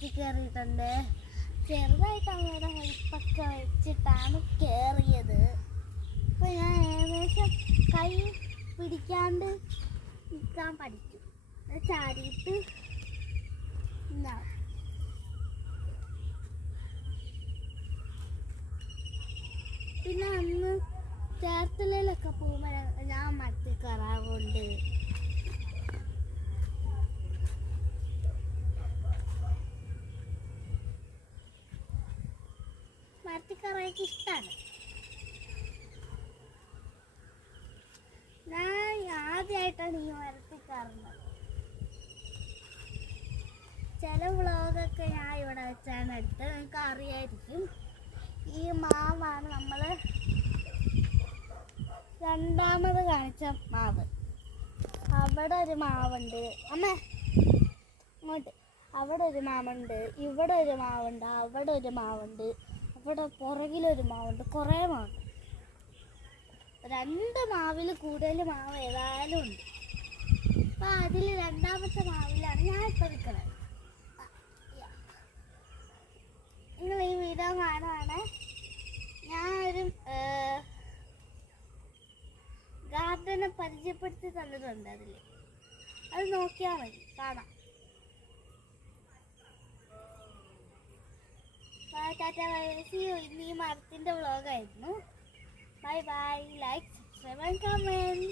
മരത്തിൽ കയറിയിട്ടുണ്ട്. ചെറുതായിട്ട് അമ്മയുടെ ഹെൽപ്പൊക്കെ വെച്ചിട്ടാണ് കയറിയത്. അപ്പോൾ ഞാൻ ഏകദേശം കൈ പിടിക്കാണ്ട് നിൽക്കാൻ പഠിച്ചു. ചാടിയിട്ട് ഉണ്ടാവും. പിന്നെ അന്ന് ചേർത്തലയിലൊക്കെ പോകുമ്പോൾ ഞാൻ മരത്തിൽ കയറാറുണ്ട്. മരത്തിൽ കയറാനൊക്കെ ഇഷ്ടമാണ്. ഞാൻ ആദ്യമായിട്ടാണ് ഈ മരത്തിൽ കയറുന്നത്. ചില വ്ളോഗൊക്കെ ഞാൻ ഇവിടെ വെച്ചാണ് എടുത്തത്. നിങ്ങൾക്ക് അറിയായിരിക്കും. ഈ മാവാണ് നമ്മൾ രണ്ടാമത് കാണിച്ച മാവ്. അവിടെ ഒരു മാവുണ്ട്. അമ്മ ഇങ്ങോട്ട്. അവിടെ ഒരു മാവുണ്ട്, ഇവിടെ ഒരു മാവുണ്ട്, അവിടെ ഒരു മാവുണ്ട്, അവിടെ പുറകിലൊരു മാവുണ്ട്. കുറേ മാവുണ്ട്. 2 മാവിൽ കൂടുതൽ മാവ് ഏതായാലും ഉണ്ട്. അപ്പം അതിൽ രണ്ടാമത്തെ മാവിലാണ് ഞാൻ ഇപ്പോൾ നിൽക്കുന്നത്. നിങ്ങൾ ഈ വീഡിയോ കാണുവാണ്. ഞാനൊരു ഗാർഡനെ പരിചയപ്പെടുത്തി തന്നിട്ടുണ്ട്. അത് നോക്കിയാൽ മതി, കാണാം. Bye, tata, bye. See you. ഇന്ന് ഈ മരത്തിൻ്റെ വ്ളോഗായിരുന്നു. Bye bye. Like, subscribe and comment.